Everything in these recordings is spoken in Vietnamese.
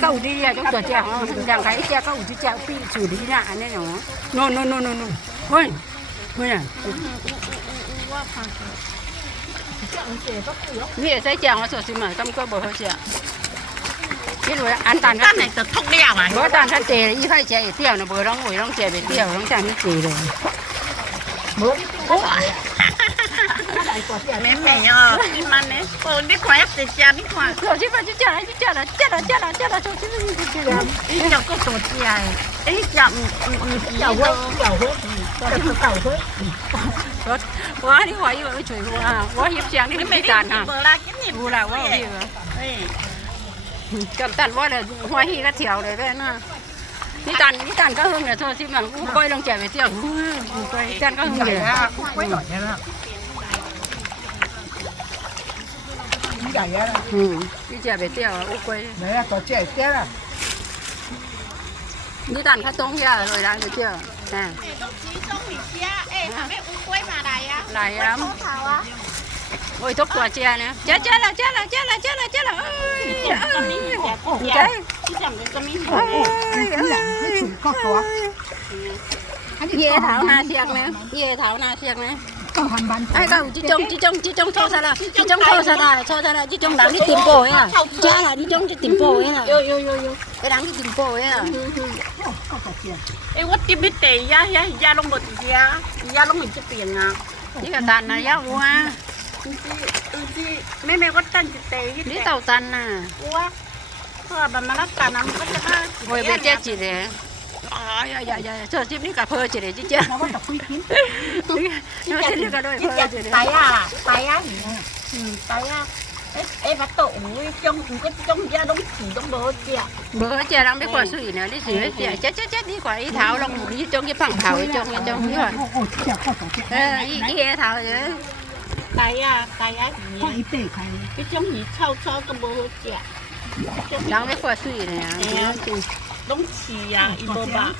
cậu đi à chúng tôi chèo đang cái chèo cậu chứ chèo phi chủ đi nạ nên nó no no no no no. Thôi thôi à. Nghĩa sẽ chèo nó sửa xin mà trong cơ bờ hơi chèo cái rồi ăn tàn cái này tập thóc đeo mà bữa tàn cái chè y phải chè tiêu nó bữa đóng ngồi đóng chè về tiêu đóng chè nó tề rồi. Bữa 妹妹哦，你妈呢？我你看谁家？你看，小媳妇就家来就家来，家来家来家来，小媳妇就家来。你叫个啥子呀？哎，叫唔唔唔皮叫灰叫灰，叫做狗灰。我我你话以为我醉过啊？我协商你没干啊？冇啦，今年冇啦，我有。哎，咁但我咧欢喜个跳嚟咧呢。นี่ตันนี่ตันก็หึงเนี่ยโทษที่มันกูก้อยลงแจไปเที่ยวกูก้อยตันก็หึงเนี่ยกูก้อยหน่อยนะ 几大爷了？嗯，你这别掉了，乌龟。没了，多这掉了。你蛋它冻下 rồi đang được chưa? Nè. Này lắm. Ôi thúc quá chia nè. Chết chết là chết là chết là chết là chết là. Ôi. Cái. Dê thảo na siêng nè, dê thảo na siêng nè ai đâu chỉ trông chỉ trông chỉ trông thôi sao là chỉ trông thôi sao là thôi sao là chỉ trông đáng đi tìm bồ ấy à. Cha là đi trông đi tìm bồ ấy à. Yo yo yo yo. cái đáng đi tìm bồ ấy à. Ê, what tìm biết tệ ya ya ya long một ya. Ya long mình chưa tiền à. chỉ là tàn qua Ừ chị, mẹ mẹ có tan chị tệ cái đi tàu tàn à. Ủa, thôi bà mà nó tàn nó có cho nó ngồi bên chết chị để à dạ dạ dạ cho chim đi cà phê chị để chứ chứ nó bắt đầu quy kín nó xin đi cà đôi phê chị để. tay à tay á ừ tay á ê ê bà tổ ui trong có trong da đóng chỉ đóng bơ chị bữa chờ đang biết quả suy nè đi sửa chị chết chết chết đi quả ý thảo long đi trong cái phẳng thảo trong cái trong cái ờ ý ý thảo vậy tay à tay á tệ cái trong gì trâu trâu cái bơ chị đang biết quả 拢饲啊，伊无吧？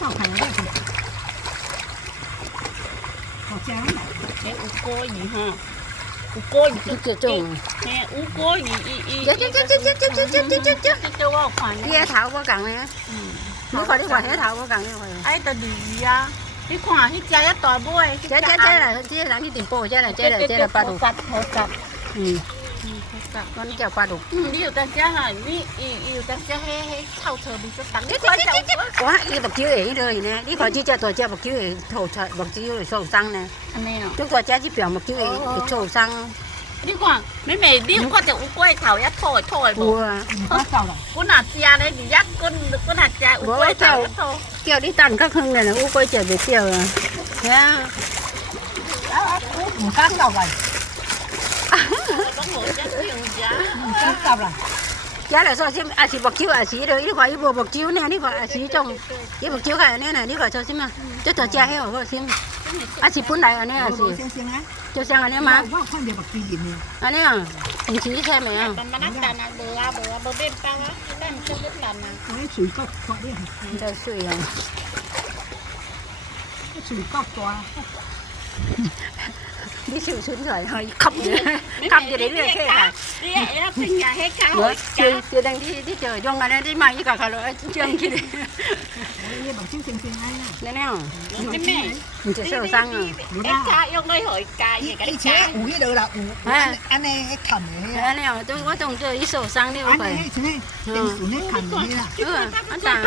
哎，有果鱼哈，有果鱼就种。哎，有果鱼，伊伊。这这这这这这这这这这。这我看。你头我讲的。嗯。你看你看迄头我讲的。哎，就鲤鱼啊。你看，迄只一大尾。这这这啦，这人一定捕，这啦这啦这啦八度。嗯。 กับมันเกี่ยวปลาดุกอืมนี่อยู่ตั้งแต่หายนี่อีอีอยู่ตั้งแต่ให้ให้เท่าเธอมีสตังค์นี่คนเจ้าเว้ยว้าอีบักชื่อเองเลยนะนี่ขอชี้เจ้าตัวเจ้าบักชื่อเองโถชบักชื่อโชว์ซังนะอันนี้เนาะ จุกตัวเจ้าที่เปลี่ยนบักชื่อเองอ๋อ โชว์ซังดีกว่าไม่เมย์ดีกว่าจะอุ้ยกล้วยเถายัดโถดโถดบบัอกวกูหนาเจียเลยดิยัดกูกูหนาเจียอุ้ยกล้วยเถายัดโถดเกี่ยวที่ตันก็ครึ่งเลยนะอู้ก็เจ็บไปเกี่ยวนะเนี่ย Cá đâu vậy? giá là sao xem à chỉ bọc chiếu à chỉ rồi đi gọi bộ bọc chiếu nè đi gọi à chỉ trong cái bọc chiếu cái này nè đi gọi cho xem mà cho tờ cha heo gọi xem à chỉ phun đại à này à chỉ cho xem à này má, ở đây à cũng chỉ xem mày à sủi cọc sủi à sủi cọc to นี่ชื่อชุนสวยหอยคำเดียวคำเดียวได้เรื่อยแค่ค่ะเรียกแล้วเป็นไงให้เขาเจอเจอดังที่ที่เจอยองกันได้มาอีกกัเขาเลยเชื่องคิดเนี่ยบอกชื่อจริงๆนะแน่แน่ไม่แม่มันจะเสียวซังอะเอ็กซ์ยองเลยหอยกายอย่างกันเชื่อุ้ยเดี๋ยวละอุ้ยอันนี้เอ็กซ์ขลยอันนี้ต้ตัว่าต้องเจออีเสียวซังนี่ไปอันนี้ใช่ไหมเป็นสุนัขขำนี่ล่ะเออต่าง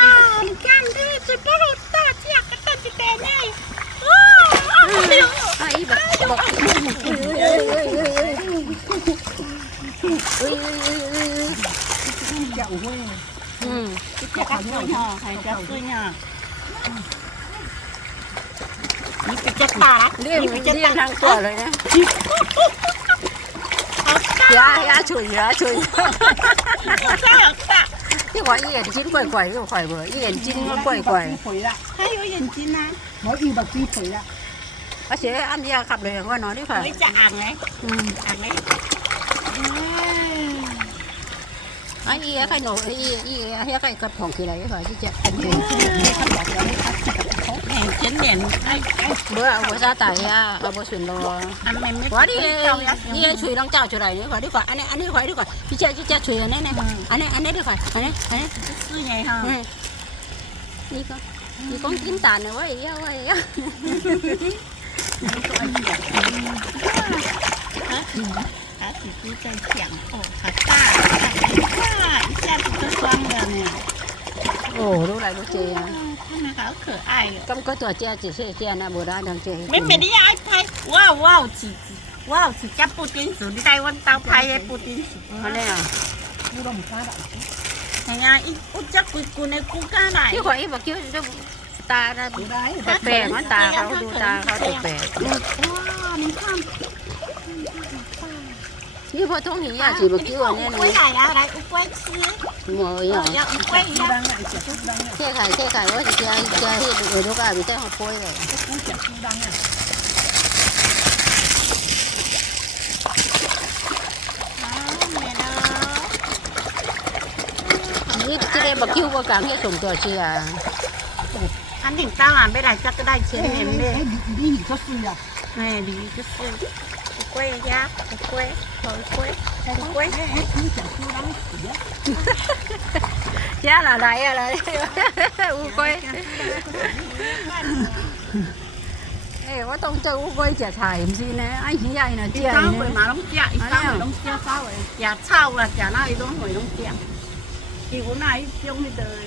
ต่างกันที่สุดพระตาเทียกกันตั้งแต่เนี่ Ay, bak bak. Ừ. Cái cá nhỏ nhỏ, cái cá nhỏ. Đi cái chết ta. Đi cái chết ta thằng tuổi rồi nha. Ya, ya chửi, ya chửi. Cái gọi yên chín quẩy quẩy, quẩy bữa, yên chín quẩy quẩy. Hay yên chín à? Mỗi yên bạc chi quẩy lại. ก็เสียอันเดียวขับเลยว่าน้อยดีกว่าไม่จะอ่างไหมอ่างไหมอันนี้ใครหนูอันนี้อันนี้ใครกระของคืออะไรก็ที่จะเป็นเงินไม่ขับกเราไม่เขาแห่งเช่นเนี่ยเบื่อเอาภาษาไทยอะเอาภาษาสุนทรว่ดินี่ช่วยน้องเจ้าช่วยอะไรดีกว่าดีกว่าอันนี้อันนี้ดีกว่าดีกว่าพี่เจ้าพี่เจ้าช่วยอันนี้นะอันนี้อันนี้ดีกว่าอันนี้อันนี้ซื้อไงฮะนี่ก็นี่ก็กินตานเอาไว้เอาไว้ 是在讲哦，好大，哇，一下子就装了呢。哦，愈来愈济啊。他们好可爱哦。咁嗰大只一细只那无咱能济。妹妹，你爱拍？我我有饲，我有饲只布丁鼠，你带阮兜拍的布丁鼠。安尼啊？你都唔敢啦。系啊，伊有只规群的骨架来你。看伊目睭都 ตานะแปลกๆนะตาเขาดูตาเขาแปลกๆนี่พอท้องนี้อ่ะสิบกิ้วเนี่ยนี่ mồi hả xe khải xe khải quá thì xe xe hiện ở đâu cả bị xe hộp phôi này. Cái đây bạc kêu qua cảng cái sùng tòa à. 한 팀, 땅안 배라, 자꾸 다 지냈는데. 니 있었습니다. 네, 니 있었어. 이거에, 야, 이거에, 더 이거에, 이거에. 야, 나, 나, 야, 나, 이거에. ê có tông chơi cũng chả thải gì nè anh chính dạy là chả sao rồi mà nó chả sao rồi nó sao rồi chả sao là chả nào đó rồi nó chả Chị uống này, em đi uống đi. Trời.